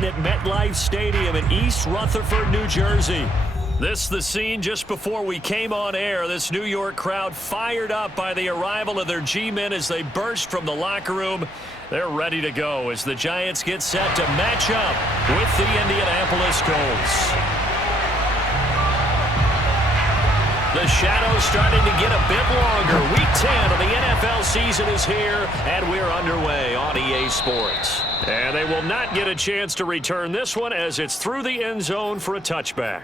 meeting at MetLife Stadium in East Rutherford, New Jersey. This is the scene just before we came on air. This New York crowd fired up by the arrival of their G-men as they burst from the locker room. They're ready to go as the Giants get set to match up with the Indianapolis Colts. The shadow's starting to get a bit longer. Week 10 of the NFL season is here, and we're underway on EA Sports. And they will not get a chance to return this one as it's through the end zone for a touchback.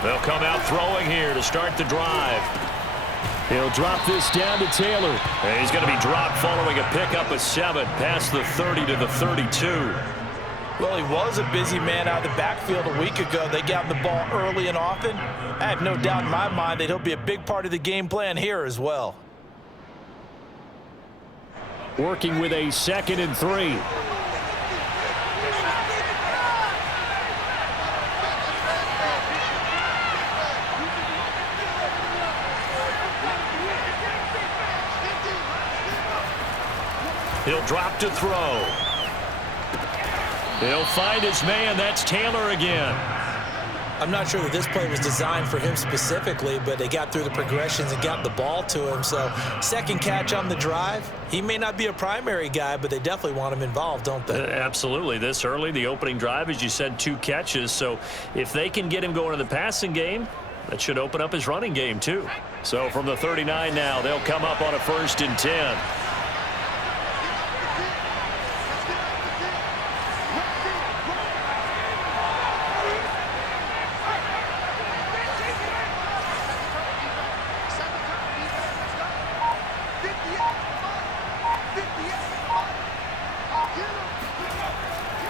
They'll come out throwing here to start the drive. He'll drop this down to Taylor. And he's going to be dropped following a pickup of 7 past the 30 to the 32. Well, he was a busy man out of the backfield a week ago. They got the ball early and often. I have no doubt in my mind that he'll be a big part of the game plan here as well. Working with a 2nd and 3. He'll drop to throw. He'll find his man. That's Taylor again. I'm not sure that this play was designed for him specifically, but they got through the progressions and got the ball to him. So, second catch on the drive. He may not be a primary guy, but they definitely want him involved, don't they? Absolutely. This early, the opening drive, as you said, 2 catches. So, if they can get him going in the passing game, that should open up his running game, too. So, from the 39 now, they'll come up on a 1st and 10.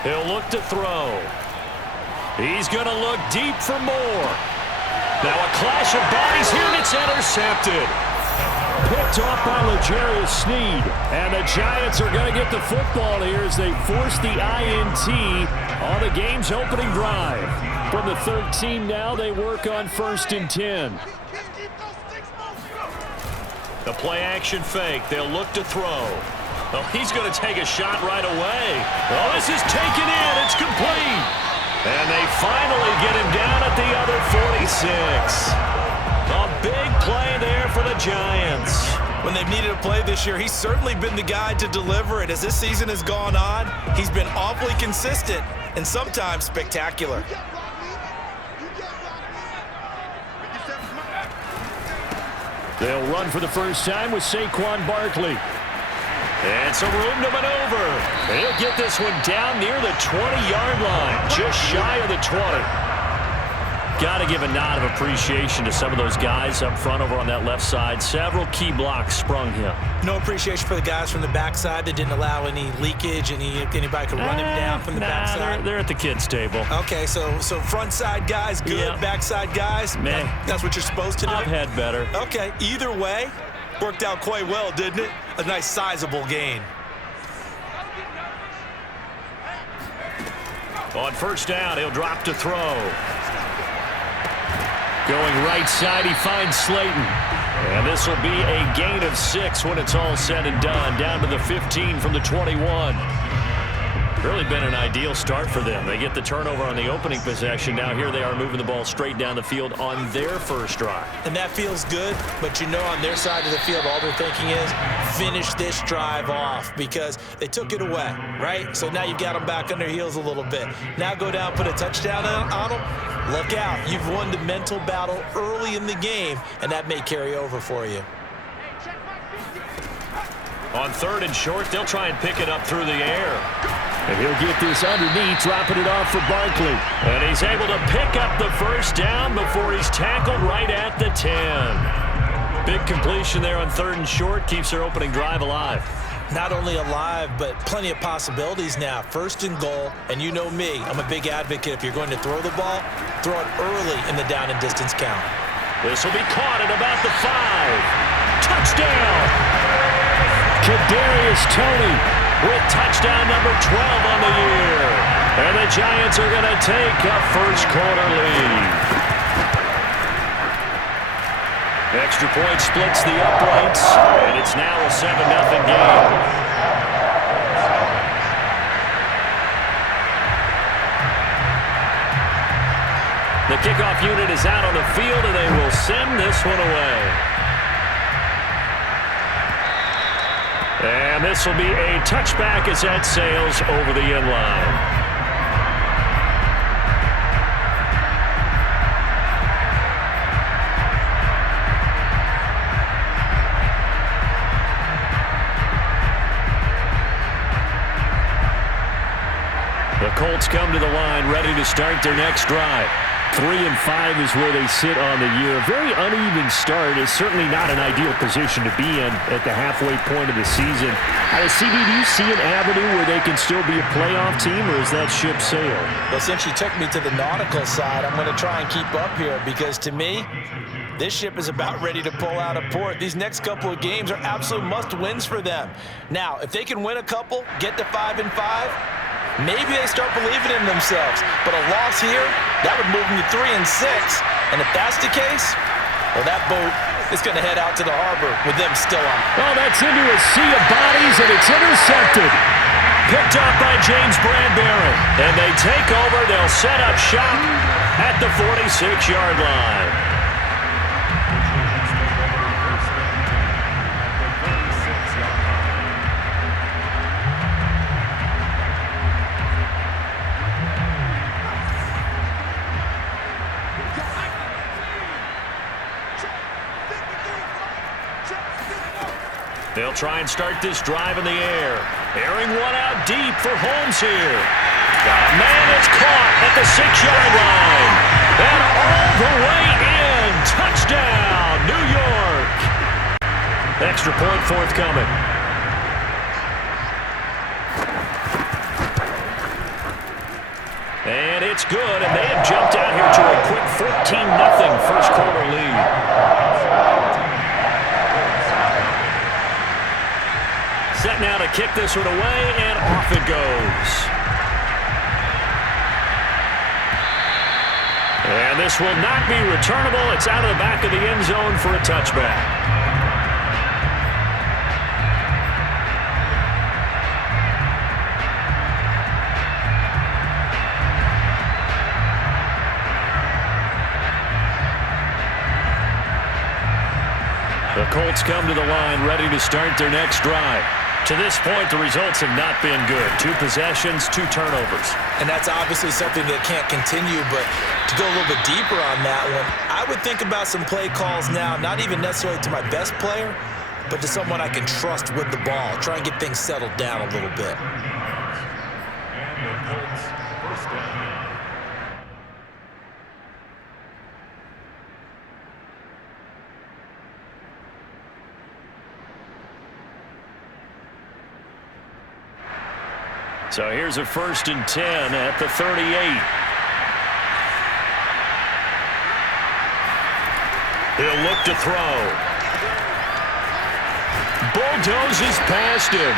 He'll look to throw. He's going to look deep for more. Now a clash of bodies here, and it's intercepted. Picked off by L'Jarius Sneed. And the Giants are going to get the football here as they force the INT on the game's opening drive. From the 13 now, they work on 1st and 10. The play action fake. They'll look to throw. Oh, he's going to take a shot right away. Oh, this is taken in. It's complete. And they finally get him down at the other 46. A big play there for the Giants. When they've needed a play this year, he's certainly been the guy to deliver it. As this season has gone on, he's been awfully consistent and sometimes spectacular. They'll run for the first time with Saquon Barkley. And some room to maneuver. He'll get this one down near the 20-yard line, just shy of the 20. Got to give a nod of appreciation to some of those guys up front over on that left side. Several key blocks sprung him. No appreciation for the guys from the backside that didn't allow any leakage, anybody could run him down from the backside. They're at the kids' table. Okay, so front side guys good, yeah. Backside guys, man, that's what you're supposed to do? I've had better. Okay, either way, worked out quite well, didn't it? A nice sizable gain. On 1st down, he'll drop to throw. Going right side, he finds Slayton. And this will be a gain of 6 when it's all said and done. Down to the 15 from the 21. Really been an ideal start for them. They get the turnover on the opening possession. Now here they are moving the ball straight down the field on their first drive. And that feels good, but you know on their side of the field, all they're thinking is finish this drive off because they took it away, right? So now you've got them back on their heels a little bit. Now go down, put a touchdown on them. Look out. You've won the mental battle early in the game, and that may carry over for you. On 3rd and short, they'll try and pick it up through the air. And he'll get this underneath, dropping it off for Barkley. And he's able to pick up the first down before he's tackled right at the 10. Big completion there on 3rd and short, keeps their opening drive alive. not only alive, but plenty of possibilities now. First and goal, and you know me, I'm a big advocate. If you're going to throw the ball, throw it early in the down and distance count. This will be caught at about the 5. Touchdown! Kadarius Toney with touchdown number 12 on the year. And the Giants are going to take a first quarter lead. Extra point splits the uprights, and it's now a 7-0 game. The kickoff unit is out on the field, and they will send this one away. And this will be a touchback as that sails over the end line. The Colts come to the line ready to start their next drive. 3-5 is where they sit on the year. A very uneven start is certainly not an ideal position to be in at the halfway point of the season. CD, do you see an avenue where they can still be a playoff team, or is that ship sailed? Well, since you took me to the nautical side, I'm going to try and keep up here because to me, this ship is about ready to pull out of port. These next couple of games are absolute must-wins for them. Now, if they can win a couple, get to 5-5, maybe they start believing in themselves. But a loss here, that would move them to 3-6. And if that's the case, well, that boat is going to head out to the harbor with them still on. Well, that's into a sea of bodies, and it's intercepted. Picked up by James Bradbury. And they take over. They'll set up shop at the 46-yard line. They'll try and start this drive in the air. Airing one out deep for Holmes here. Man, it's caught at the 6-yard line. And all the way in. Touchdown, New York. Extra point forthcoming. And it's good, and they have jumped out here to a quick 14-0 first quarter lead. Set now to kick this one away, and off it goes. And this will not be returnable. It's out of the back of the end zone for a touchback. The Colts come to the line ready to start their next drive. To this point, the results have not been good. 2 possessions, 2 turnovers. And that's obviously something that can't continue, but to go a little bit deeper on that one, I would think about some play calls now, not even necessarily to my best player, but to someone I can trust with the ball. Try and get things settled down a little bit. So here's a 1st and 10 at the 38. He'll look to throw. Bulldozes past him.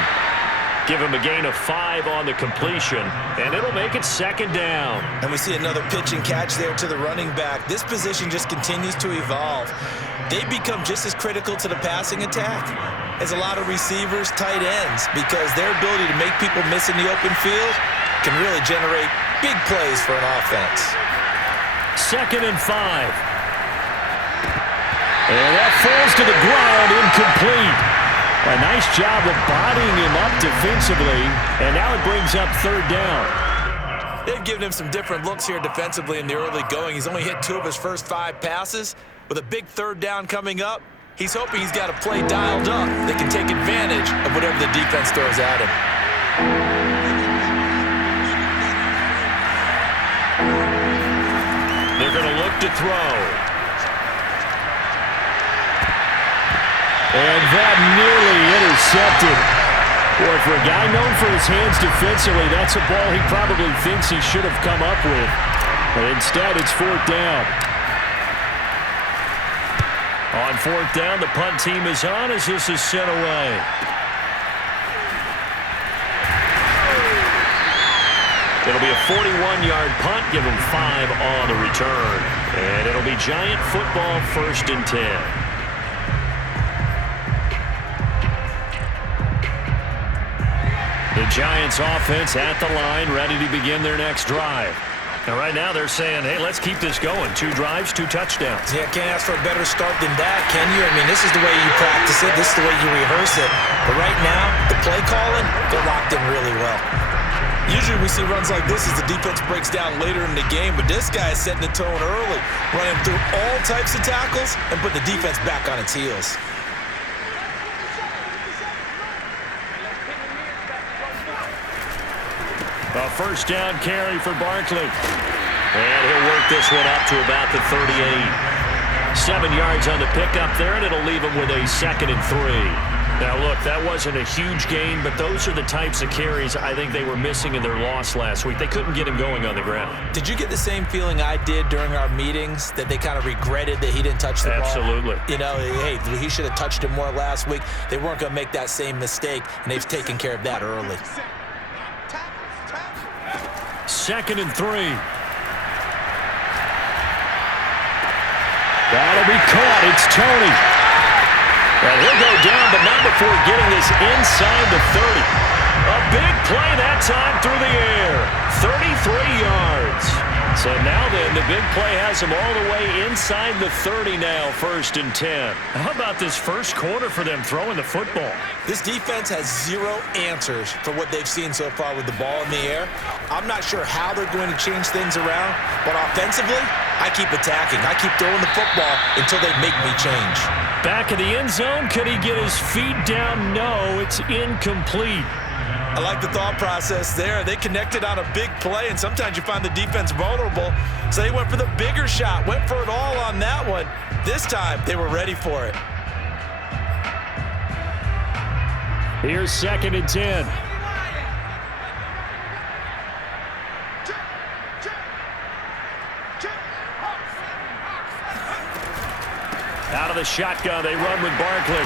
Give him a gain of 5 on the completion, and it'll make it 2nd down. And we see another pitch and catch there to the running back. This position just continues to evolve. They become just as critical to the passing attack as a lot of receivers, tight ends, because their ability to make people miss in the open field can really generate big plays for an offense. 2nd and 5. And that falls to the ground, incomplete. A nice job of bodying him up defensively, and now it brings up 3rd down. They've given him some different looks here defensively in the early going. He's only hit 2 of his first 5 passes. With a big 3rd down coming up, he's hoping he's got a play dialed up that can take advantage of whatever the defense throws at him. They're going to look to throw. And that nearly intercepted. Boy, for a guy known for his hands defensively, that's a ball he probably thinks he should have come up with. But instead, it's fourth down. On fourth down, the punt team is on as this is sent away. It'll be a 41-yard punt, give them 5 on the return. And it'll be Giant football, 1st and 10. The Giants offense at the line, ready to begin their next drive. And right now they're saying, hey, let's keep this going. 2 drives, 2 touchdowns. Yeah, can't ask for a better start than that, can you? I mean, this is the way you practice it. This is the way you rehearse it. But right now, the play calling, they're locked in really well. Usually we see runs like this as the defense breaks down later in the game, but this guy is setting the tone early, running through all types of tackles and put the defense back on its heels. A first down carry for Barkley. And he'll work this one up to about the 38. 7 yards on the pickup there, and it'll leave him with a 2nd and 3. Now, look, that wasn't a huge gain, but those are the types of carries I think they were missing in their loss last week. They couldn't get him going on the ground. Did you get the same feeling I did during our meetings, that they kind of regretted that he didn't touch the ball? Absolutely. You know, hey, he should have touched it more last week. They weren't going to make that same mistake, and they've taken care of that early. 2nd and 3. That'll be caught. It's Tony. And he'll go down, but not before getting this inside the 30. A big play that time through the air. 33 yards. So now then, the big play has him all the way inside the 30 now, 1st and 10. How about this first quarter for them throwing the football? This defense has 0 answers for what they've seen so far with the ball in the air. I'm not sure how they're going to change things around, but offensively, I keep attacking. I keep throwing the football until they make me change. Back in the end zone, could he get his feet down? No, it's incomplete. I like the thought process there. They connected on a big play, and sometimes you find the defense vulnerable. So they went for the bigger shot, went for it all on that one. This time, they were ready for it. Here's 2nd and 10. Out of the shotgun, they run with Barkley.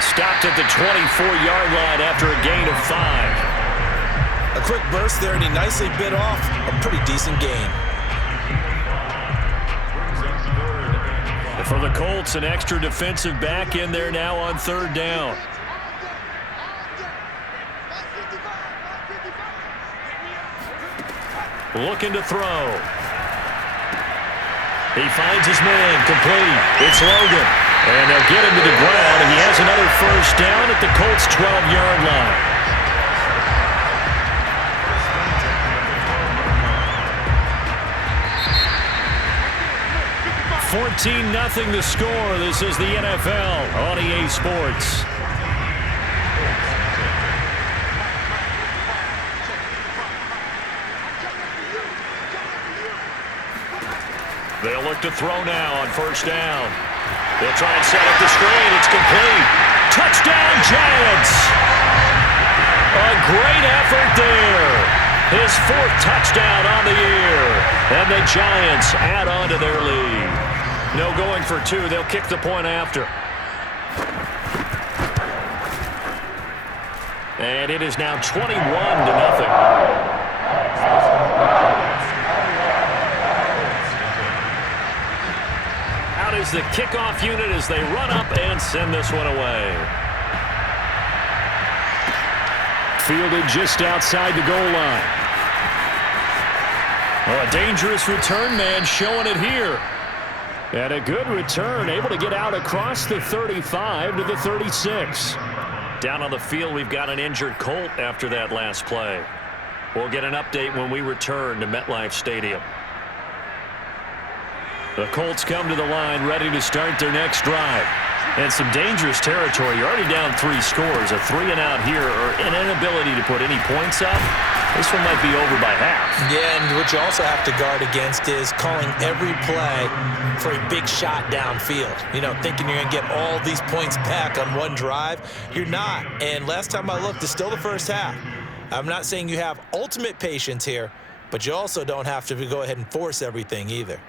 Stopped at the 24-yard line after a gain of 5. A quick burst there, and he nicely bit off a pretty decent gain. For the Colts, an extra defensive back in there now on 3rd down. Looking to throw. He finds his man, complete. It's Logan. And they'll get him to the ground, and he has another first down at the Colts' 12-yard line. 14-0 the score. This is the NFL on EA Sports. They'll look to throw now on first down. They'll try and set up the screen. It's complete. Touchdown, Giants. A great effort there. His 4th touchdown on the year. And the Giants add on to their lead. No going for 2. They'll kick the point after. And it is now 21-0. Is the kickoff unit as they run up and send this one away. Fielded just outside the goal line. Oh, a dangerous return man showing it here. And a good return, able to get out across the 35 to the 36. Down on the field, we've got an injured Colt after that last play. We'll get an update when we return to MetLife Stadium. The Colts come to the line ready to start their next drive. And some dangerous territory. You're already down 3 scores. A 3-and-out here or an inability to put any points up. This one might be over by half. Yeah, and what you also have to guard against is calling every play for a big shot downfield. You know, thinking you're going to get all these points back on one drive. You're not. And last time I looked, it's still the first half. I'm not saying you have ultimate patience here, but you also don't have to go ahead and force everything either.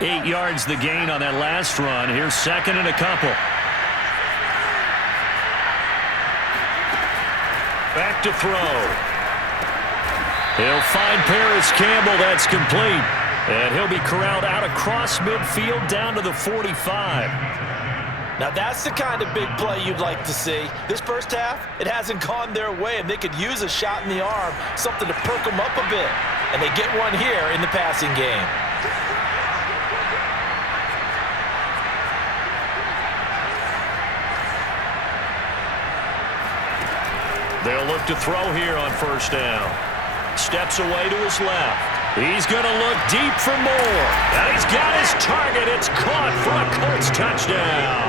Eight yards the gain on that last run. Here's second and a couple. Back to throw. He'll find Paris Campbell. That's complete. And he'll be corralled out across midfield down to the 45. Now that's the kind of big play you'd like to see. This first half, it hasn't gone their way, and they could use a shot in the arm, something to perk them up a bit. And they get one here in the passing game. They'll look to throw here on first down. Steps away to his left. He's going to look deep for more. And he's got his target. It's caught for a Colts touchdown.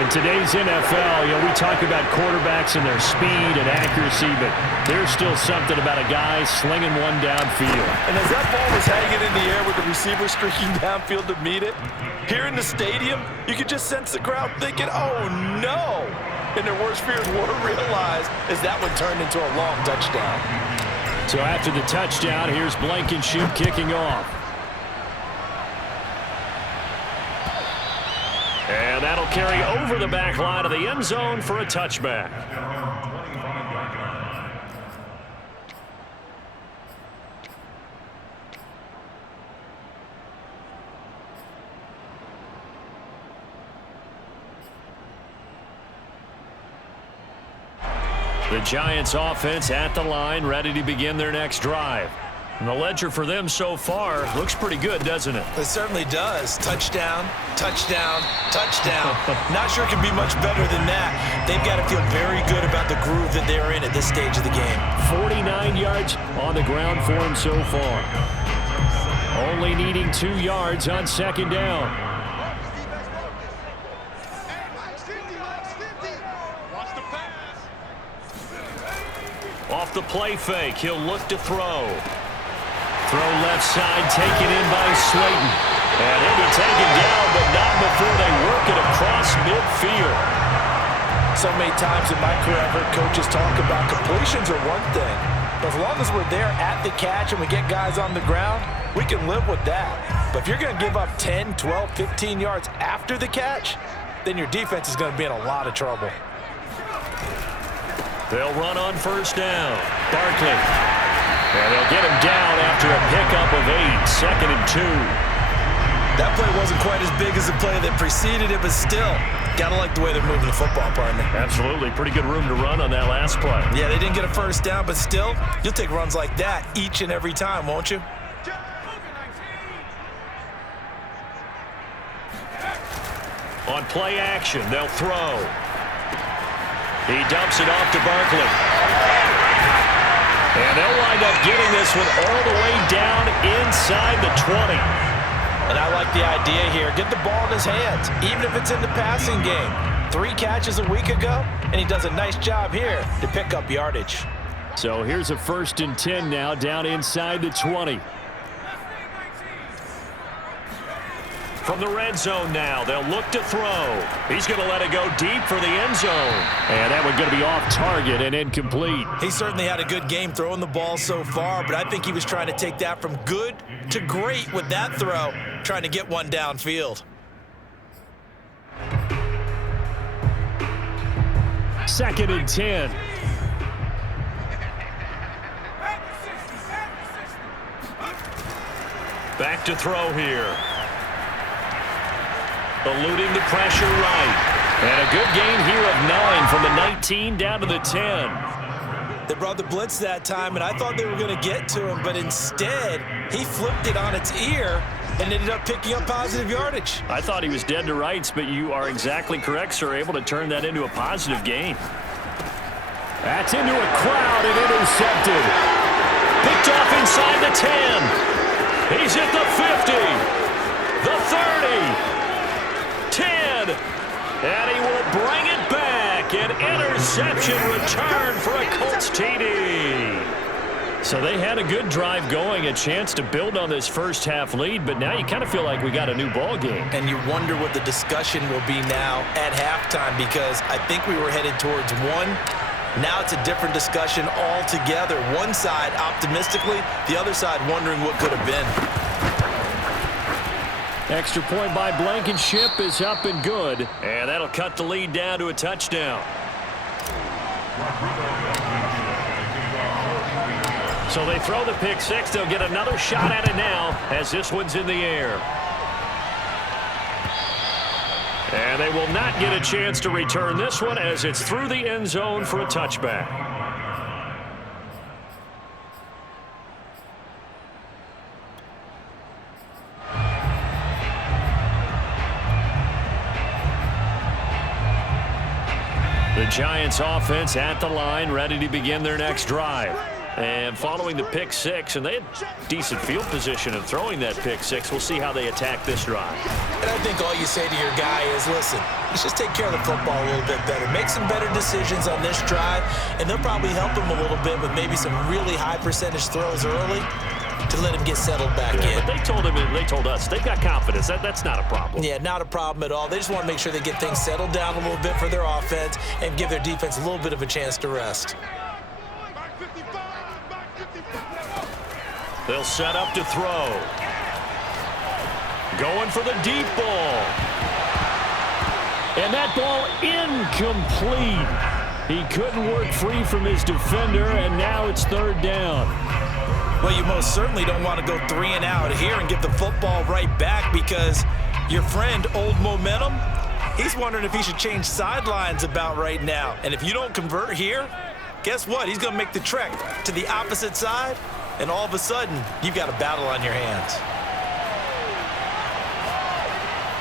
In today's NFL, we talk about quarterbacks and their speed and accuracy, but there's still something about a guy slinging one downfield. And as that ball was hanging in the air with the receiver streaking downfield to meet it, here in the stadium, you could just sense the crowd thinking, oh, no. And their worst fears were realized as that one turned into a long touchdown. So after the touchdown, here's Blankenship kicking off. And that'll carry over the back line of the end zone for a touchback. The Giants offense at the line, ready to begin their next drive. And the ledger for them so far looks pretty good, doesn't it? It certainly does. Touchdown, touchdown, touchdown. Not sure it can be much better than that. They've got to feel very good about the groove that they're in at this stage of the game. 49 yards on the ground for him so far. Only needing 2 yards on second down. Off the play fake, he'll look to throw. Throw left side, taken in by Slayton. And he'll be taken down, but not before they work it across midfield. So many times in my career, I've heard coaches talk about completions are one thing. But as long as we're there at the catch and we get guys on the ground, we can live with that. But if you're going to give up 10, 12, 15 yards after the catch, then your defense is going to be in a lot of trouble. They'll run on first down. Barkley. And they'll get him down after a pickup of 8, second and 2. That play wasn't quite as big as the play that preceded it, but still, got to like the way they're moving the football, partner. Absolutely. Pretty good room to run on that last play. Yeah, they didn't get a first down, but still, you'll take runs like that each and every time, won't you? On play action, they'll throw. He dumps it off to Barkley. And they'll wind up getting this one all the way down inside the 20. And I like the idea here. Get the ball in his hands, even if it's in the passing game. 3 catches a week ago, and he does a nice job here to pick up yardage. So here's a 1st and 10 now, down inside the 20. From the red zone now, they'll look to throw. He's going to let it go deep for the end zone. And that one's going to be off target and incomplete. He certainly had a good game throwing the ball so far, but I think he was trying to take that from good to great with that throw, trying to get one downfield. 2nd and 10. Back to throw here. Eluding the pressure right. And a good gain here of 9 from the 19 down to the 10. They brought the blitz that time, and I thought they were going to get to him, but instead, he flipped it on its ear and ended up picking up positive yardage. I thought he was dead to rights, but you are exactly correct, sir. Able to turn that into a positive gain. That's into a crowd and intercepted. Picked off inside the 10. He's at the 50. The 30. 10. And he will bring it back. An interception return for a Colts TD. So they had a good drive going, a chance to build on this first half lead, but now you kind of feel like we got a new ball game. And you wonder what the discussion will be now at halftime, because I think we were headed towards one. Now it's a different discussion altogether. One side optimistically, the other side wondering what could have been. Extra point by Blankenship is up and good. And that'll cut the lead down to a touchdown. So they throw the pick six. They'll get another shot at it now as this one's in the air. And they will not get a chance to return this one as it's through the end zone for a touchback. The Giants offense at the line, ready to begin their next drive. And following the pick six, and they had decent field position of throwing that pick six. We'll see how they attack this drive. And I think all you say to your guy is, listen, let's just take care of the football a little bit better. Make some better decisions on this drive, and they'll probably help him a little bit with maybe some really high percentage throws early to let him get settled back in. But they told us, they've got confidence. That's not a problem. Yeah, not a problem at all. They just want to make sure they get things settled down a little bit for their offense and give their defense a little bit of a chance to rest. They'll set up to throw. Going for the deep ball. And that ball incomplete. He couldn't work free from his defender, and now it's third down. Well, you most certainly don't want to go 3 and out here and give the football right back, because your friend, Old Momentum, he's wondering if he should change sidelines about right now. And if you don't convert here, guess what? He's going to make the trek to the opposite side, and all of a sudden, you've got a battle on your hands.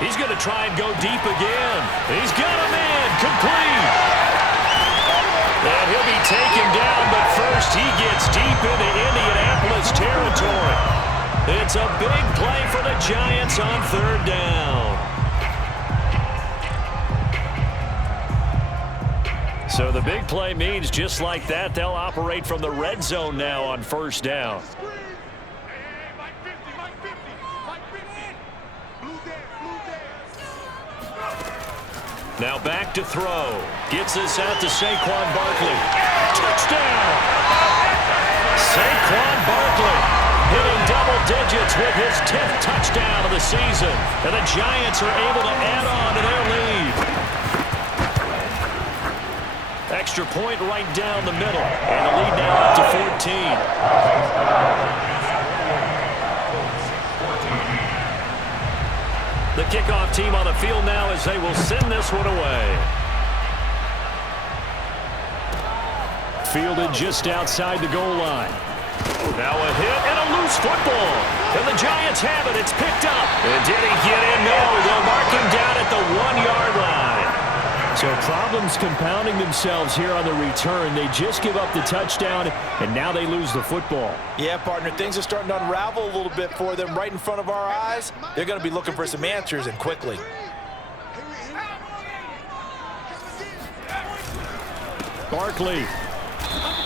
He's going to try and go deep again. He's got a man complete. And he'll be taken down, but first he gets deep into Indianapolis territory. It's a big play for the Giants on third down. So the big play means just like that, they'll operate from the red zone now on first down. Now back to throw. Gets this out to Saquon Barkley. Touchdown! Saquon Barkley hitting double digits with his 10th touchdown of the season. And the Giants are able to add on to their lead. Extra point right down the middle. And the lead now up to 14. The kickoff team on the field now as they will send this one away. Fielded just outside the goal line. Now a hit and a loose football. And the Giants have it. It's picked up. And did he get in? No. They'll mark him down at the 1-yard line. So problems compounding themselves here on the return. They just give up the touchdown, and now they lose the football. Yeah, partner, things are starting to unravel a little bit for them right in front of our eyes. They're going to be looking for some answers, and quickly. Barkley.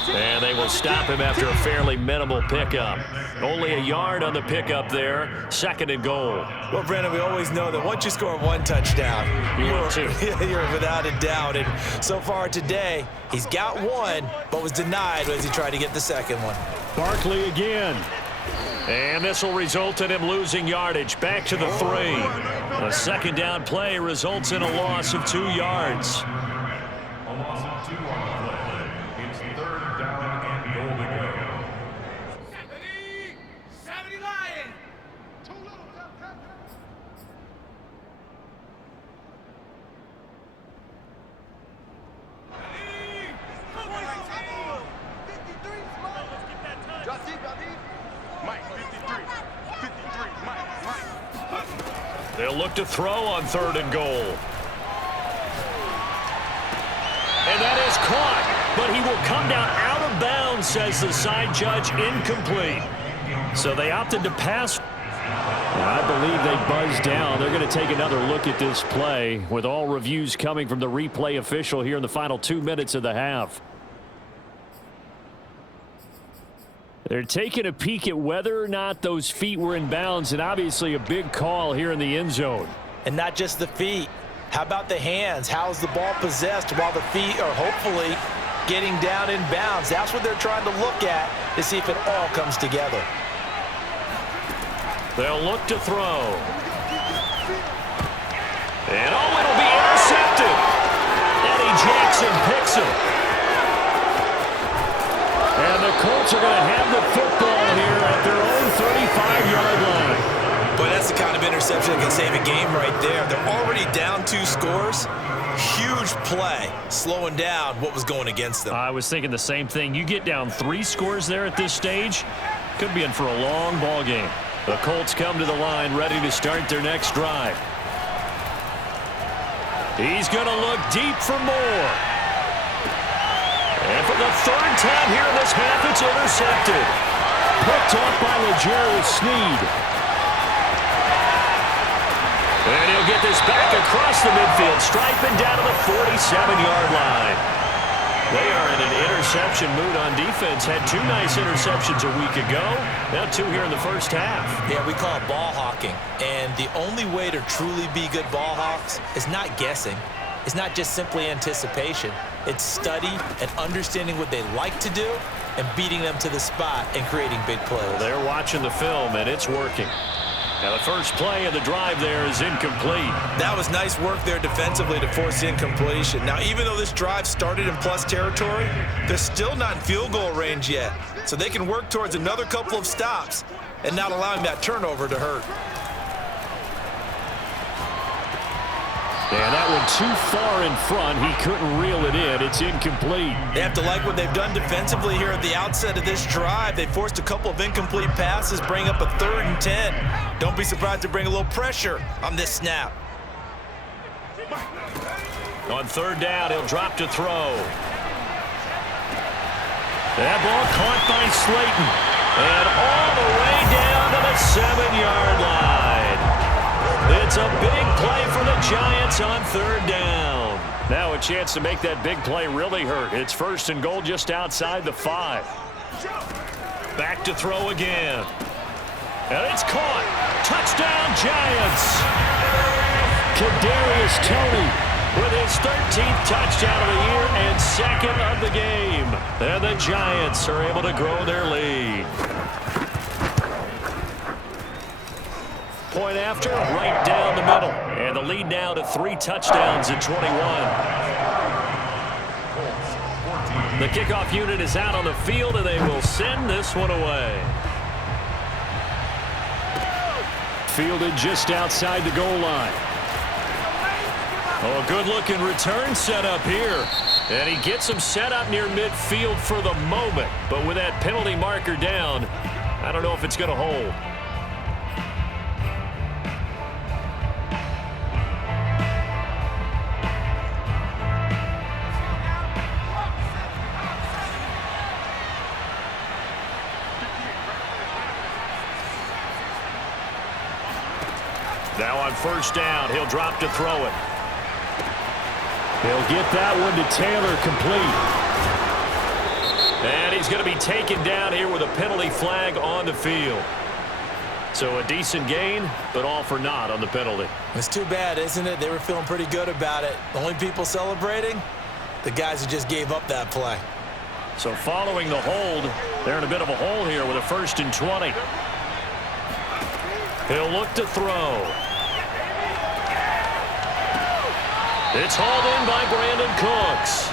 And they will stop him after a fairly minimal pickup. Only a yard on the pickup there. 2nd and goal. Well, Brandon, we always know that once you score one touchdown, you're without a doubt. And so far today, he's got one, but was denied as he tried to get the second one. Barkley again. And this will result in him losing yardage. Back to the 3. A 2nd down play results in a loss of 2 yards. They'll look to throw on 3rd and goal. And that is caught, but he will come down out of bounds, says the side judge, incomplete. So they opted to pass I believe they buzzed down. They're going to take another look at this play with all reviews coming from the replay official here in the final 2 minutes of the half. They're taking a peek at whether or not those feet were in bounds, and obviously a big call here in the end zone. And not just the feet. How about the hands? How is the ball possessed while the feet are hopefully getting down in bounds? That's what they're trying to look at to see if it all comes together. They'll look to throw. And it'll be intercepted. Eddie Jackson picks it. And the Colts are going to have the football here at their own 35-yard line. Boy, that's the kind of interception that can save a game right there. They're already down 2 scores. Huge play, slowing down what was going against them. I was thinking the same thing. You get down 3 scores there at this stage, could be in for a long ball game. The Colts come to the line ready to start their next drive. He's going to look deep for more. And for the 3rd time here in this half, it's intercepted. Picked off by L'Jarius Sneed. And he'll get this back across the midfield stripe and down to the 47-yard line. They are in an interception mood on defense. Had 2 nice interceptions a week ago. Now 2 here in the first half. Yeah, we call it ball hawking. And the only way to truly be good ball hawks is not guessing. It's not just simply anticipation. It's study and understanding what they like to do and beating them to the spot and creating big plays. They're watching the film, and it's working. Now the first play of the drive there is incomplete. That was nice work there defensively to force incompletion. Now, even though this drive started in plus territory, they're still not in field goal range yet. So they can work towards another couple of stops and not allowing that turnover to hurt. And that one too far in front. He couldn't reel it in. It's incomplete. They have to like what they've done defensively here at the outset of this drive. They forced a couple of incomplete passes, bring up a 3rd and 10. Don't be surprised to bring a little pressure on this snap. On 3rd down, he'll drop to throw. That ball caught by Slayton. And all the way down to the 7-yard line. It's a big play for the Giants on 3rd down. Now a chance to make that big play really hurt. It's 1st and goal just outside the 5. Back to throw again. And it's caught. Touchdown, Giants. Kadarius Toney with his 13th touchdown of the year and 2nd of the game. And the Giants are able to grow their lead. Point after, right down the middle. And the lead now to 3 touchdowns at 21. The kickoff unit is out on the field, and they will send this one away. Fielded just outside the goal line. Oh, good-looking return set up here. And he gets him set up near midfield for the moment. But with that penalty marker down, I don't know if it's going to hold. Now on 1st down, he'll drop to throw it. He'll get that one to Taylor complete. And he's going to be taken down here with a penalty flag on the field. So a decent gain, but all for naught on the penalty. It's too bad, isn't it? They were feeling pretty good about it. The only people celebrating, the guys who just gave up that play. So following the hold, they're in a bit of a hole here with a 1st and 20. He'll look to throw. It's hauled in by Brandon Cooks.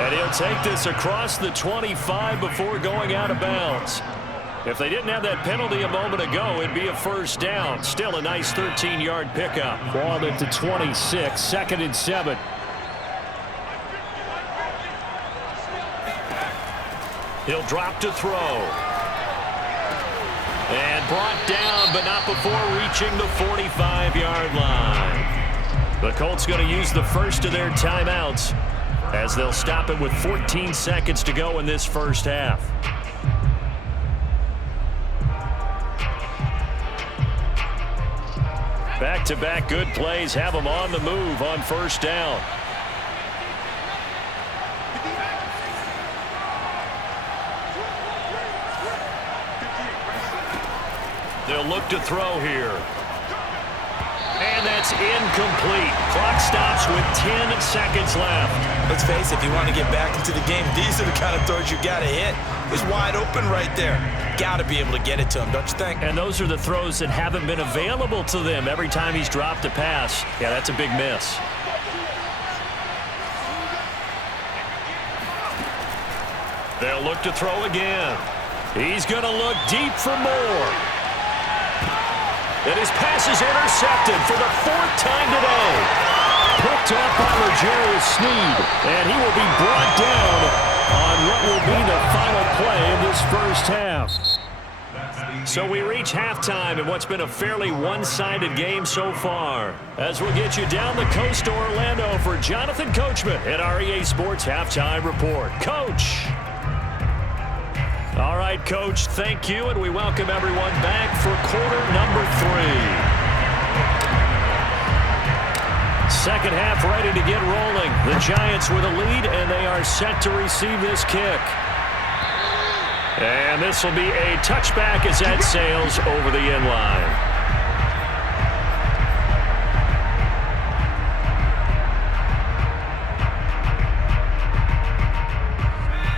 And he'll take this across the 25 before going out of bounds. If they didn't have that penalty a moment ago, it'd be a 1st down. Still a nice 13-yard pickup. Ball at the 26, 2nd and 7. He'll drop to throw. And brought down, but not before reaching the 45-yard line. The Colts going to use the first of their timeouts as they'll stop it with 14 seconds to go in this first half. Back-to-back good plays have them on the move on first down. They'll look to throw here. And that's incomplete. Clock stops with 10 seconds left. Let's face it, if you want to get back into the game, these are the kind of throws you got to hit. He's wide open right there. Got to be able to get it to him, don't you think? And those are the throws that haven't been available to them every time he's dropped a pass. Yeah, that's a big miss. They'll look to throw again. He's going to look deep for more. And his pass is intercepted for the 4th time today. Picked off by L'Jarius Sneed, and he will be brought down on what will be the final play of this first half. So we reach halftime in what's been a fairly one-sided game so far. As we'll get you down the coast to Orlando for Jonathan Coachman at our EA Sports Halftime Report. Coach. All right, Coach, thank you, and we welcome everyone back for quarter number 3. Second half ready to get rolling. The Giants with a lead, and they are set to receive this kick. And this will be a touchback as that sails over the end line.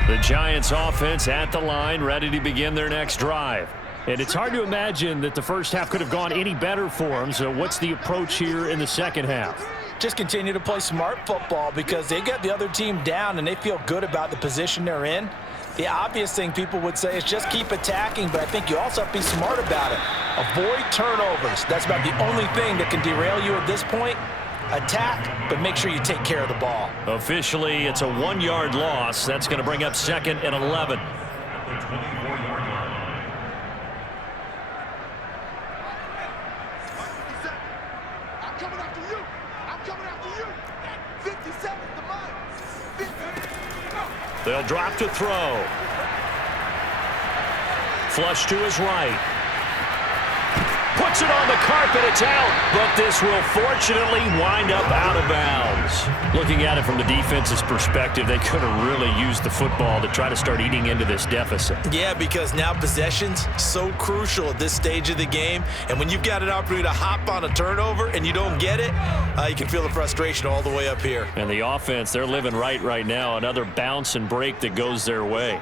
The Giants offense at the line, ready to begin their next drive. And it's hard to imagine that the first half could have gone any better for them. So what's the approach here in the second half? Just continue to play smart football because they got the other team down and they feel good about the position they're in. The obvious thing people would say is just keep attacking, but I think you also have to be smart about it. Avoid turnovers. That's about the only thing that can derail you at this point. Attack, but make sure you take care of the ball. Officially, it's a 1-yard loss. That's going to bring up 2nd and 11. I'm coming after you. I'm coming after you. 57 to mine. They'll drop to throw. Flush to his right. Puts it on the carpet, it's out, but this will fortunately wind up out of bounds. Looking at it from the defense's perspective, they could have really used the football to try to start eating into this deficit. Yeah, because now possession's so crucial at this stage of the game, and when you've got an opportunity to hop on a turnover and you don't get it, you can feel the frustration all the way up here. And the offense, they're living right now. Another bounce and break that goes their way.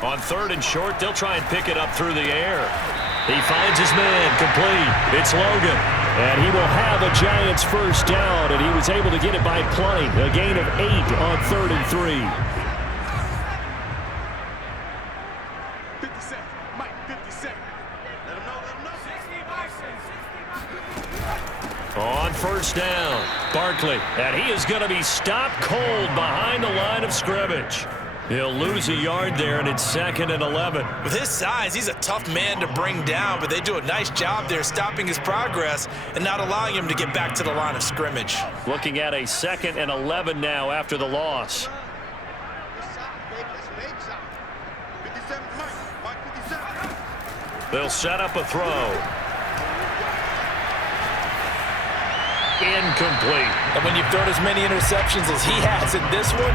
On 3rd and short, they'll try and pick it up through the air. He finds his man, complete. It's Logan. And he will have a Giants first down, and he was able to get it by plenty. A gain of 8 on 3rd and 3. 57. Mike, 57. Let him know. 60 On first down, Barkley. And he is going to be stopped cold behind the line of scrimmage. He'll lose a yard there, and it's 2nd and 11. With his size, he's a tough man to bring down, but they do a nice job there stopping his progress and not allowing him to get back to the line of scrimmage. Looking at a 2nd and 11 now after the loss. 57, Mike, 57. They'll set up a throw. Incomplete. And when you've thrown as many interceptions as he has in this one,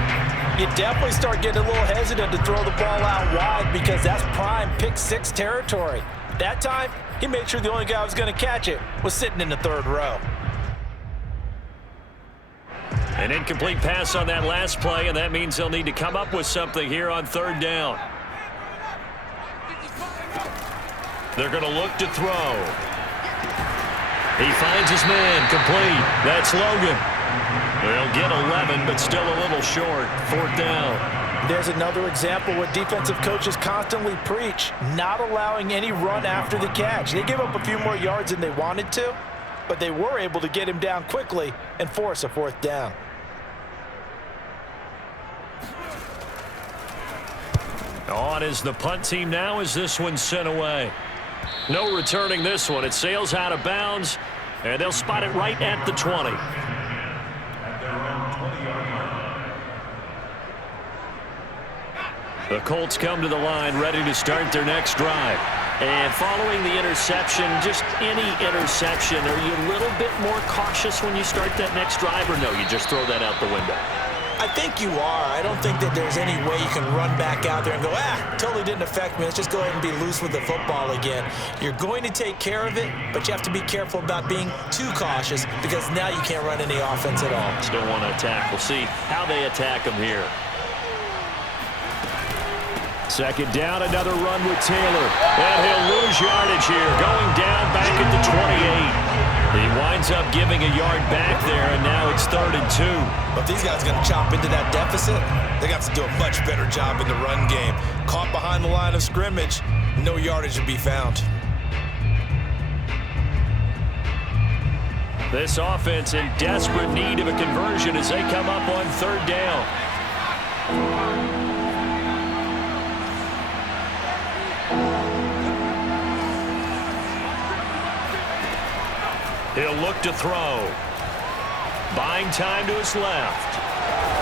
you definitely start getting a little hesitant to throw the ball out wide because that's prime pick 6 territory. That time, he made sure the only guy who was going to catch it was sitting in the 3rd row. An incomplete pass on that last play, and that means they'll need to come up with something here on 3rd down. They're going to look to throw. He finds his man, complete. That's Logan. They'll get 11, but still a little short. 4th down. There's another example what defensive coaches constantly preach, not allowing any run after the catch. They gave up a few more yards than they wanted to, but they were able to get him down quickly and force a 4th down. On is the punt team now as this one's sent away. No returning this one. It sails out of bounds, and they'll spot it right at the 20. The Colts come to the line ready to start their next drive. And following the interception, just any interception, are you a little bit more cautious when you start that next drive, or no, you just throw that out the window? I think you are. I don't think that there's any way you can run back out there and go, totally didn't affect me. Let's just go ahead and be loose with the football again. You're going to take care of it, but you have to be careful about being too cautious because now you can't run any offense at all. Still want to attack. We'll see how they attack them here. Second down, another run with Taylor. And he'll lose yardage here, going down back at the 28. He winds up giving a yard back there, and now it's 3rd and 2. But if these guys are going to chop into that deficit, they got to do a much better job in the run game. Caught behind the line of scrimmage, no yardage to be found. This offense in desperate need of a conversion as they come up on 3rd down. He'll look to throw. Buying time to his left.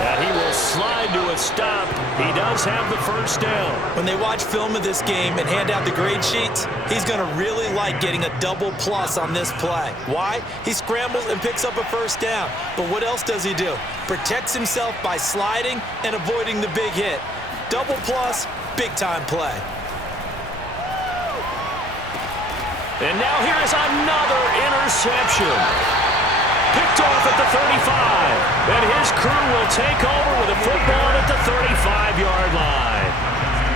And he will slide to a stop. He does have the first down. When they watch film of this game and hand out the grade sheets, he's going to really like getting a double plus on this play. Why? He scrambles and picks up a first down. But what else does he do? Protects himself by sliding and avoiding the big hit. Double plus, big-time play. And now here is another interception. Picked off at the 35. And his crew will take over with a football at the 35-yard line.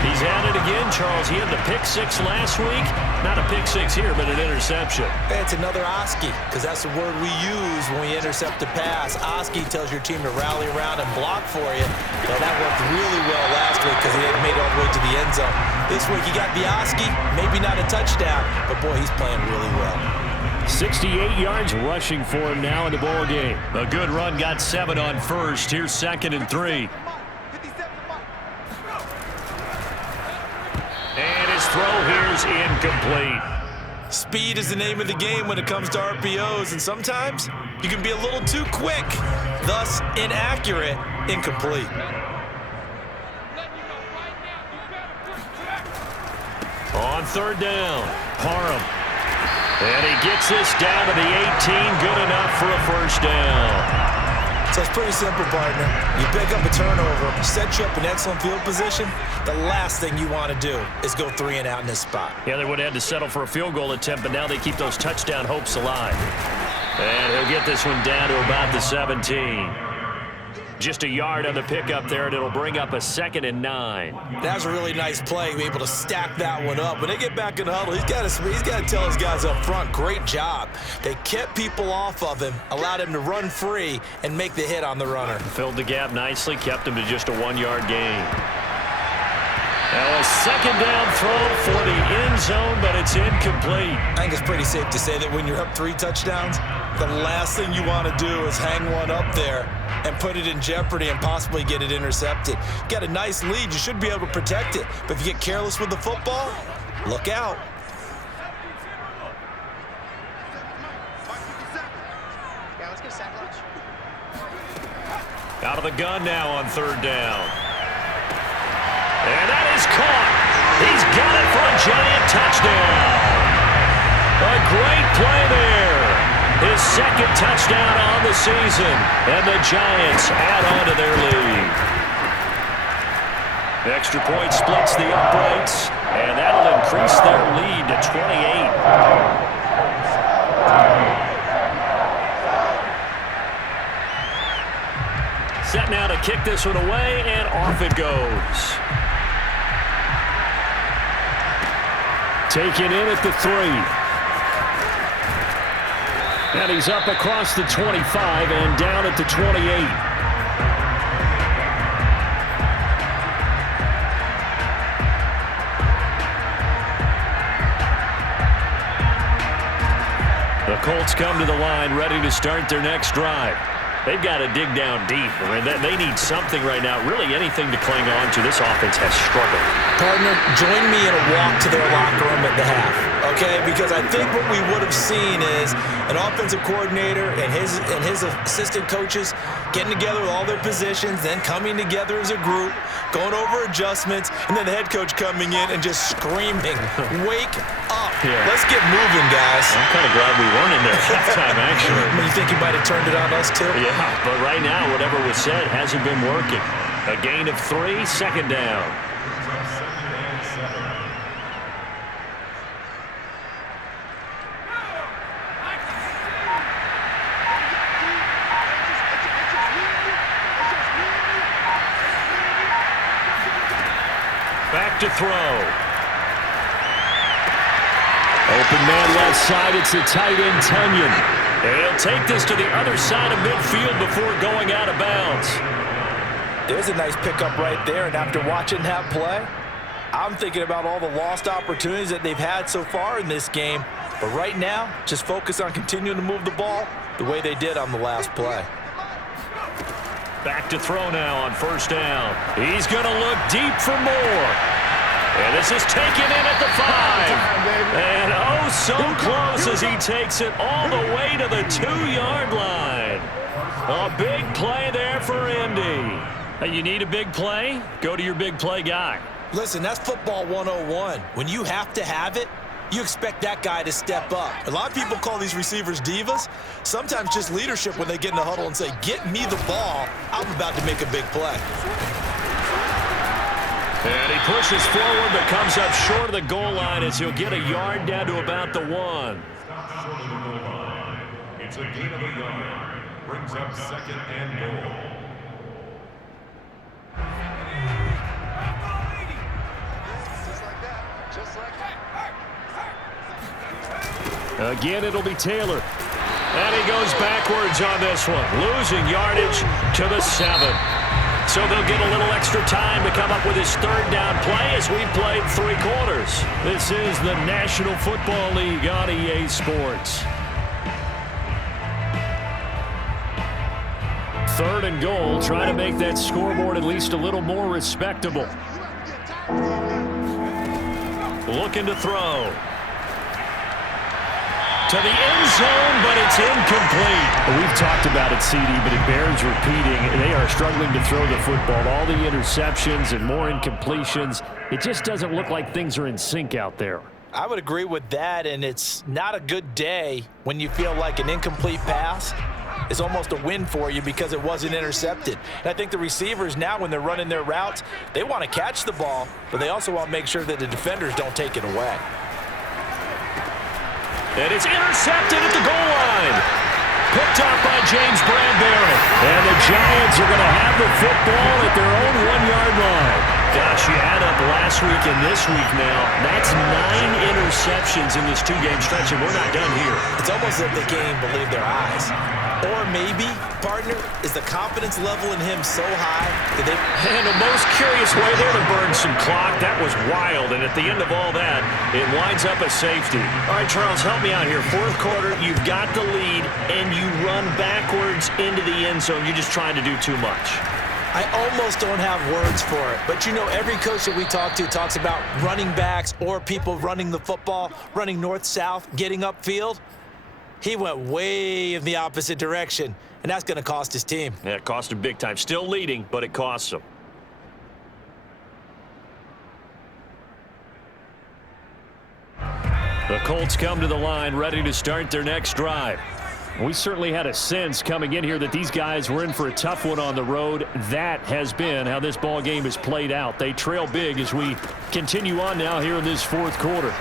He's at it again, Charles. He had the pick six last week. Not a pick six here, but an interception. Hey, it's another Oski, because that's the word we use when we intercept a pass. Oski tells your team to rally around and block for you. Well, that worked really well last week because he had made it all the way to the end zone. This week he got the Oski, maybe not a touchdown, but boy, he's playing really well. 68 yards rushing for him now in the ball game. A good run, got 7 on first. Here's 2nd and 3. And his throw here's incomplete. Speed is the name of the game when it comes to RPOs, and sometimes you can be a little too quick, thus inaccurate, incomplete. On 3rd down, Parham. And he gets this down to the 18, good enough for a first down. So it's pretty simple, partner. You pick up a turnover, set you up in excellent field position. The last thing you want to do is go 3 and out in this spot. Yeah, they would have had to settle for a field goal attempt, but now they keep those touchdown hopes alive. And he'll get this one down to about the 17. Just a yard on the pickup there, and it'll bring up a 2nd and 9. That's a really nice play, be able to stack that one up. When they get back in the huddle, he's got to tell his guys up front, great job. They kept people off of him, allowed him to run free, and make the hit on the runner. Filled the gap nicely, kept him to just a 1-yard gain. Now a 2nd down throw for the end zone, but it's incomplete. I think it's pretty safe to say that when you're up 3 touchdowns, the last thing you want to do is hang one up there and put it in jeopardy and possibly get it intercepted. You got a nice lead. You should be able to protect it. But if you get careless with the football, look out. Out of the gun now on 3rd down. And that is caught. He's got it for a giant touchdown. A great play there. His 2nd touchdown on the season. And the Giants add on to their lead. Extra point splits the uprights. And that'll increase their lead to 28. Set now to kick this one away, and off it goes. Taken in at the 3. And he's up across the 25 and down at the 28. The Colts come to the line ready to start their next drive. They've got to dig down deep. I mean, they need something right now, really anything to cling on to. This offense has struggled. Partner, join me in a walk to their locker room at the half, okay? Because I think what we would have seen is an offensive coordinator and his assistant coaches getting together with all their positions, then coming together as a group, going over adjustments, and then the head coach coming in and just screaming, wake up. Yeah. Let's get moving, guys. I'm kind of glad we weren't in there at halftime, actually. I mean, you think he might have turned it on us, too? Yeah, but right now, whatever was said hasn't been working. A gain of 3, second down. Back to throw. Open man left side. It's the tight end, Tunyon. And he'll take this to the other side of midfield before going out of bounds. There's a nice pickup right there, and after watching that play, I'm thinking about all the lost opportunities that they've had so far in this game. But right now, just focus on continuing to move the ball the way they did on the last play. Back to throw now on first down. He's going to look deep for more. And this is taken in at the 5. And oh, so close as he takes it all the way to the 2-yard line. A big play there for Indy. Hey, you need a big play? Go to your big play guy. Listen, that's football 101. When you have to have it, you expect that guy to step up. A lot of people call these receivers divas. Sometimes just leadership when they get in the huddle and say, get me the ball. I'm about to make a big play. And he pushes forward but comes up short of the goal line as he'll get a yard down to about the 1. It's a gain of a yard. Brings up second and goal. Again, it'll be Taylor. And he goes backwards on this one, losing yardage to the 7. So they'll get a little extra time to come up with his third down play as we've played 3 quarters. This is the National Football League on EA Sports. 3rd and goal, trying to make that scoreboard at least a little more respectable. Looking to throw. To the end zone, but it's incomplete. We've talked about it, CD, but it bears repeating. They are struggling to throw the football. All the interceptions and more incompletions. It just doesn't look like things are in sync out there. I would agree with that, and it's not a good day when you feel like an incomplete pass is almost a win for you because it wasn't intercepted. And I think the receivers now, when they're running their routes, they want to catch the ball, but they also want to make sure that the defenders don't take it away. And it's intercepted at the goal line. Picked off by James Bradbury. And the Giants are going to have the football at their own 1-yard line. Gosh, you add up last week and this week now. That's 9 interceptions in this 2-game stretch, and we're not done here. It's almost as if they can't even believe their eyes. Or maybe, partner, is the confidence level in him so high that they... And the most curious way there to burn some clock. That was wild, and at the end of all that, it winds up a safety. All right, Charles, help me out here. 4th quarter, you've got the lead, and you run backwards into the end zone. You're just trying to do too much. I almost don't have words for it. But, you know, every coach that we talk to talks about running backs or people running the football, running north-south, getting upfield. He went way in the opposite direction, and that's going to cost his team. Yeah, it cost him big time. Still leading, but it costs him. The Colts come to the line, ready to start their next drive. We certainly had a sense coming in here that these guys were in for a tough one on the road. That has been how this ball game has played out. They trail big as we continue on now here in this 4th quarter.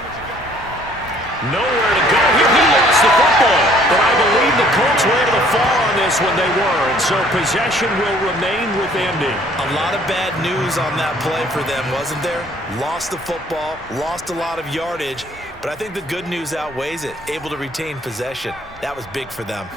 Nowhere to go here. He lost the football. But I believe the Colts were able to fall on this when they were. And so possession will remain with Indy. A lot of bad news on that play for them, wasn't there? Lost the football, lost a lot of yardage. But I think the good news outweighs it. Able to retain possession. That was big for them.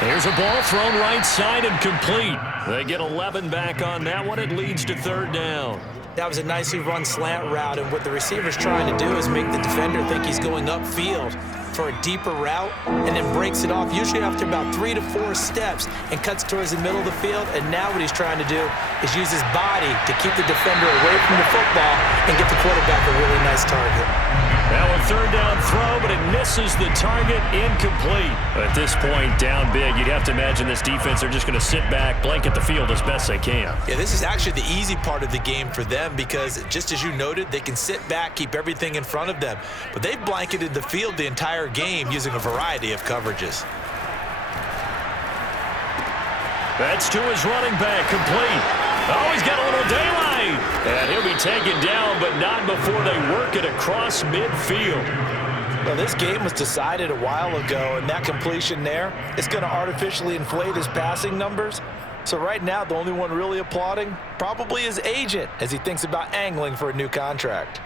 There's a ball thrown right side and complete. They get 11 back on that one. It leads to 3rd down. That was a nicely run slant route, and what the receiver's trying to do is make the defender think he's going upfield. for a deeper route and then breaks it off, usually after about 3 to 4 steps, and cuts towards the middle of the field. And now what he's trying to do is use his body to keep the defender away from the football and get the quarterback a really nice target. Now a third down throw, but it misses the target, incomplete. At this point, down big, you'd have to imagine this defense are just going to sit back, blanket the field as best they can. Yeah, this is actually the easy part of the game for them because, just as you noted, they can sit back, keep everything in front of them. But they've blanketed the field the entire game using a variety of coverages. That's to his running back, complete. Oh, he's got a little daylight. And he'll be taken down, but not before they work it across midfield. Well, this game was decided a while ago, and that completion there is going to artificially inflate his passing numbers. So right now, the only one really applauding probably his agent as he thinks about angling for a new contract.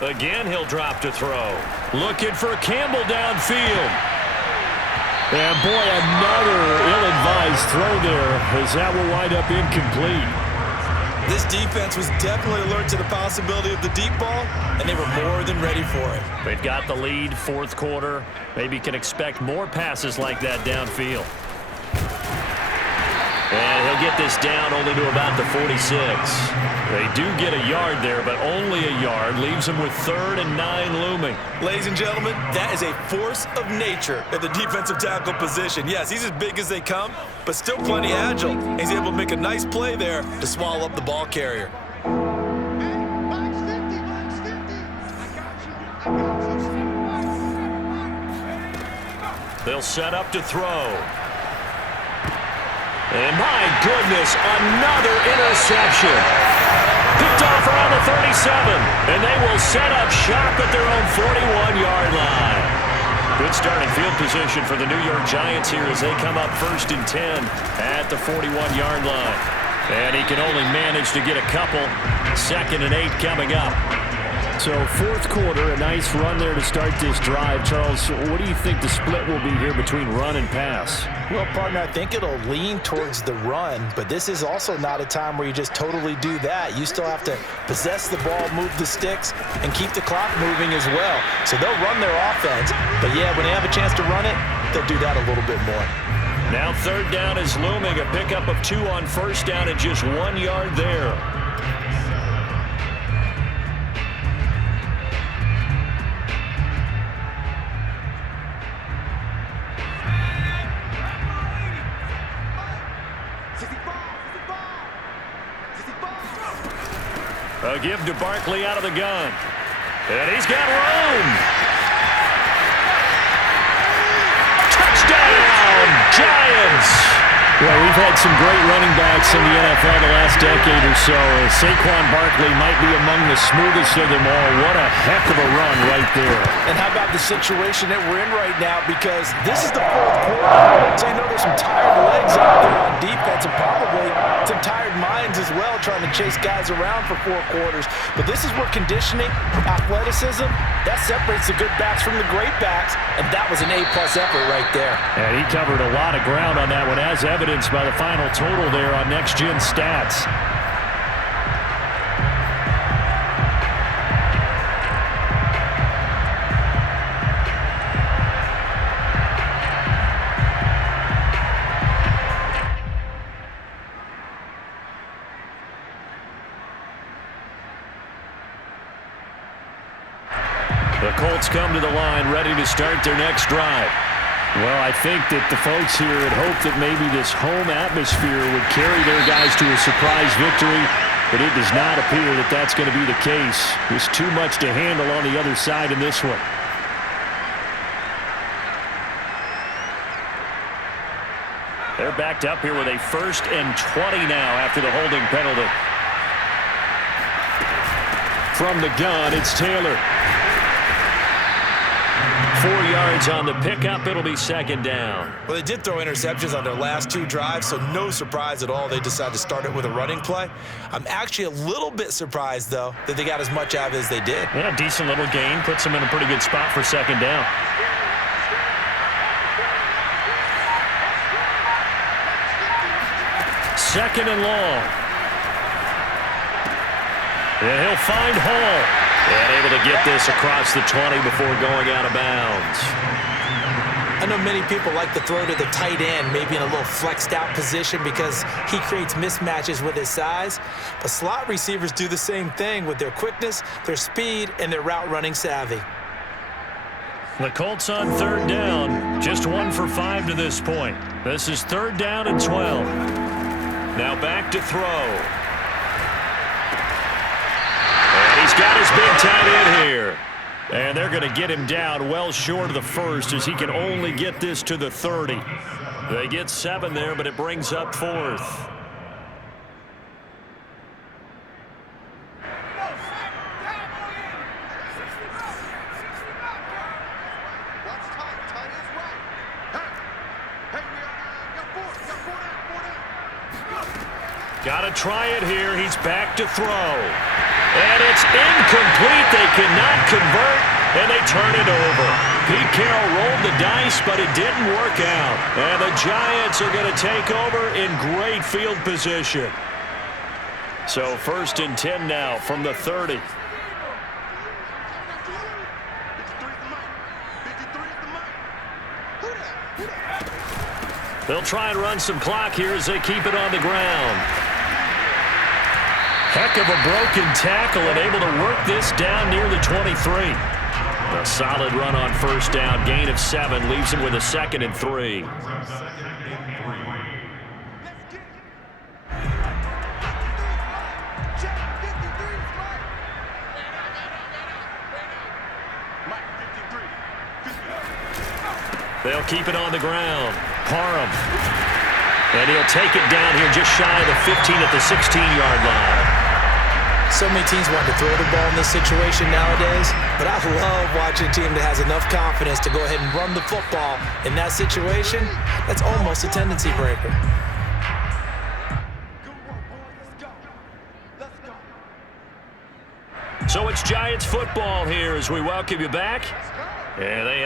Again, he'll drop to throw. Looking for Campbell downfield. And boy, another ill-advised throw there as that will wind up incomplete. This defense was definitely alert to the possibility of the deep ball, and they were more than ready for it. They've got the lead, fourth quarter. Maybe can expect more passes like that downfield. And he'll get this down only to about the 46. They do get a yard there, but only a yard. Leaves them with 3rd and 9 looming. Ladies and gentlemen, that is a force of nature at the defensive tackle position. Yes, he's as big as they come, but still plenty agile. He's able to make a nice play there to swallow up the ball carrier. They'll set up to throw. And my goodness, another interception. Picked off around the 37, and they will set up shop at their own 41-yard line. Good starting field position for the New York Giants here as they come up 1st and 10 at the 41-yard line. And he can only manage to get a couple. 2nd and 8 coming up. So 4th quarter, a nice run there to start this drive. Charles, what do you think the split will be here between run and pass? Well, partner, I think it'll lean towards the run, but this is also not a time where you just totally do that. You still have to possess the ball, move the sticks, and keep the clock moving as well. So they'll run their offense, but yeah, when they have a chance to run it, they'll do that a little bit more. Now 3rd down is looming, a pickup of 2 on 1st down and just 1 yard there. A give to Barkley out of the gun. And he's got room. Touchdown, Giants. Well, we've had some great running backs in the NFL the last decade or so. Saquon Barkley might be among the smoothest of them all. What a heck of a run right there. And how about the situation that we're in right now? Because this is the 4th quarter. So you know there's some tired legs out there on defense and probably some tired minds as well trying to chase guys around for 4 quarters. But this is where conditioning, athleticism, that separates the good backs from the great backs. And that was an A-plus effort right there. And he covered a lot of ground on that one, as evidenced by the final total there on Next Gen Stats. The Colts come to the line ready to start their next drive. Well, I think that the folks here had hoped that maybe this home atmosphere would carry their guys to a surprise victory, but it does not appear that that's going to be the case. There's too much to handle on the other side in this one. They're backed up here with a 1st and 20 now after the holding penalty. From the gun, it's Taylor. 4 yards on the pickup. It'll be 2nd down. Well, they did throw interceptions on their last 2 drives, so no surprise at all they decided to start it with a running play. I'm actually a little bit surprised, though, that they got as much out of it as they did. Yeah, decent little gain. Puts them in a pretty good spot for 2nd down. second and long. And he'll find Hall. And able to get this across the 20 before going out of bounds. I know many people like to throw to the tight end, maybe in a little flexed out position because he creates mismatches with his size. But slot receivers do the same thing with their quickness, their speed, and their route running savvy. The Colts on third down, just 1 for 5 to this point. This is third down and 12. Now back to throw. And he's got his big tight end here. And they're going to get him down well short of the first as he can only get this to the 30. They get 7 there, but it brings up 4th. Got to try it here. He's back to throw. And it's incomplete. They cannot convert, and they turn it over. Pete Carroll rolled the dice, but it didn't work out. And the Giants are going to take over in great field position. So 1st and 10 now from the 30. They'll try and run some clock here as they keep it on the ground. Heck of a broken tackle and able to work this down near the 23. A solid run on first down. Gain of 7 leaves him with a 2nd and 3. They'll keep it on the ground. Parham. And he'll take it down here just shy of the 15 at the 16-yard line. So many teams want to throw the ball in this situation nowadays, but I love watching a team that has enough confidence to go ahead and run the football in that situation. That's almost a tendency breaker. So it's Giants football here as we welcome you back. And they